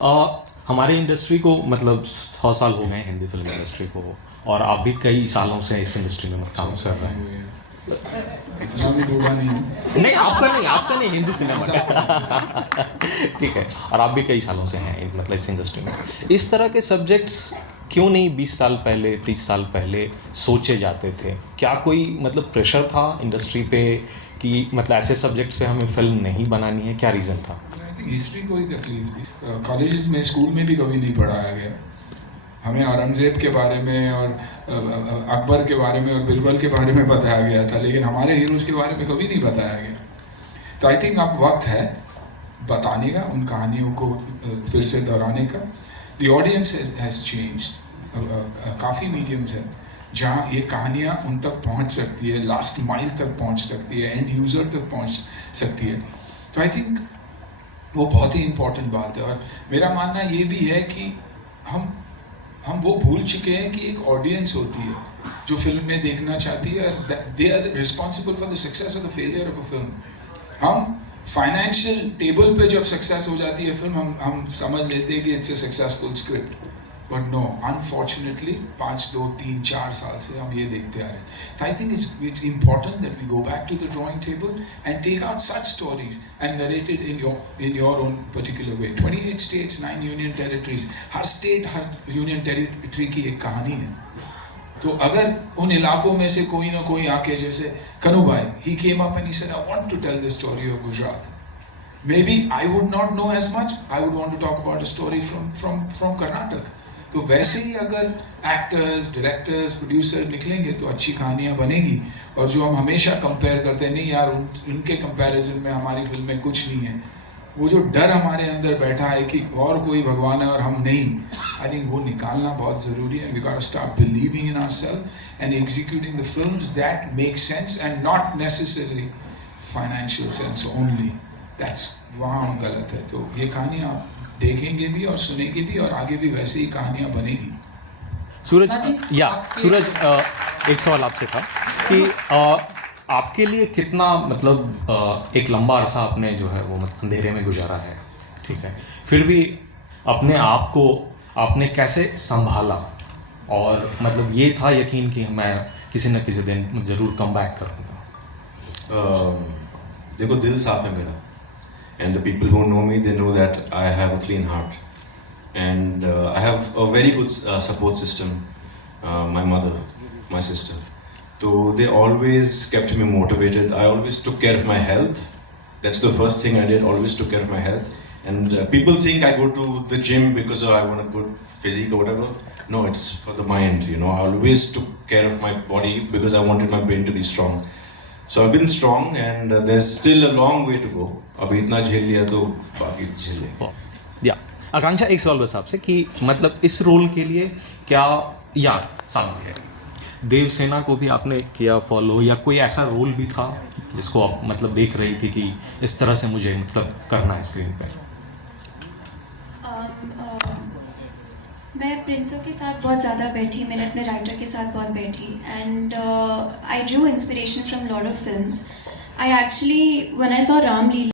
हमारे इंडस्ट्री को मतलब 100 साल हो गए हिंदी फिल्म इंडस्ट्री को, और आप भी कई सालों से इस इंडस्ट्री में काम कर रहे हैं। इतना भी बूढ़ा नहीं हूँ। नहीं, आपका नहीं, हिंदी सिनेमा का। ठीक है, और आप भी कई सालों से हैं मतलब इस इंडस्ट्री में। इस तरह के सब्जेक्ट्स क्यों नहीं 20 साल पहले 30 साल पहले सोचे जाते थे? क्या कोई मतलब प्रेशर था इंडस्ट्री पे कि मतलब ऐसे सब्जेक्ट्स पे हमें फिल्म नहीं बनानी है? क्या रीज़न था? हिस्ट्री को ही तकलीफ थी। कॉलेजेस में, स्कूल में भी कभी नहीं पढ़ाया गया। हमें औरंगज़ेब के बारे में और अकबर के बारे में और बिरबल के बारे में बताया गया था, लेकिन हमारे हीरोज़ के बारे में कभी नहीं बताया गया। तो आई थिंक अब वक्त है बताने का, उन कहानियों को फिर से दोहराने का। The audience has changed. काफ़ी मीडियम्स हैं जहाँ ये कहानियाँ उन तक पहुँच सकती है, लास्ट माइल तक पहुँच सकती है, एंड यूज़र तक पहुँच सकती है। तो आई थिंक वो बहुत ही इम्पोर्टेंट बात है। और मेरा मानना ये भी है कि हम वो भूल चुके हैं कि एक ऑडियंस होती है जो फिल्म में देखना चाहती है, they are responsible for the success और the failure of a film. हम फाइनेंशियल टेबल पे जब सक्सेस हो जाती है फिल्म, हम समझ लेते हैं कि it's a successful script, but no, unfortunately 5, 2, 3, 4 साल से हम ये देखते आ रहे हैं। तो I think it's important that we go back to the drawing table and take out such stories and narrate it in your own particular way. 28 states, 9 union territories, her state, her union territory की एक कहानी है। तो अगर उन इलाकों में से कोई ना कोई आके, जैसे कनू भाई, he came up and he said, I want to tell the story of Gujarat. Maybe I would not know as much. I would want to talk about a story from Karnataka. तो वैसे ही अगर actors, directors, producer निकलेंगे तो अच्छी कहानियाँ बनेगी। और जो हम हमेशा कंपेयर करते हैं, नहीं यार उनके कंपैरिजन में हमारी फिल्म में कुछ नहीं है, वो जो डर हमारे अंदर बैठा है कि और कोई भगवान है और हम नहीं, आई थिंक वो निकालना बहुत ज़रूरी है। We got to start believing in ourself and executing the films that make sense and not necessary financial sense only. That's वहाँ हम गलत है। तो ये कहानियाँ देखेंगे भी और सुनेंगे भी, और आगे भी वैसे ही कहानियां बनेगी। सूरज, एक सवाल आपसे था कि आपके लिए कितना मतलब एक लंबा अरसा आपने जो है वो मतलब अंधेरे में गुजारा है, ठीक है, फिर भी अपने आप को आपने कैसे संभाला? और मतलब ये था यकीन कि मैं किसी न किसी दिन ज़रूर कम बैक करूँगा? देखो, दिल साफ है मेरा, and the people who know me, they know that I have a clean heart, and I have a very good support system. My mother, my sister, so they always kept me motivated. I always took care of my health. That's the first thing I did, always took care of my health. And people think I go to the gym because I want a good physique or whatever. No, it's for the mind, you know. I always took care of my body because I wanted my brain to be strong. So I've been strong, and there's still a long way to go. अभी इतना झेल लिया तो बाकी झेल लेंगे। या आकांक्षा, एक सवाल बस आपसे कि मतलब इस रोल के लिए क्या यार सामने है, देवसेना को भी आपने किया फॉलो, या कोई ऐसा रोल भी था जिसको आप मतलब देख रही थी कि इस तरह से मुझे मतलब करना है स्क्रीन पे? मैं प्रिंसों के साथ बहुत ज़्यादा बैठी, मैंने अपने राइटर के साथ बहुत बैठी, and I drew inspiration from lot of films. I actually, when I saw Ram Leela,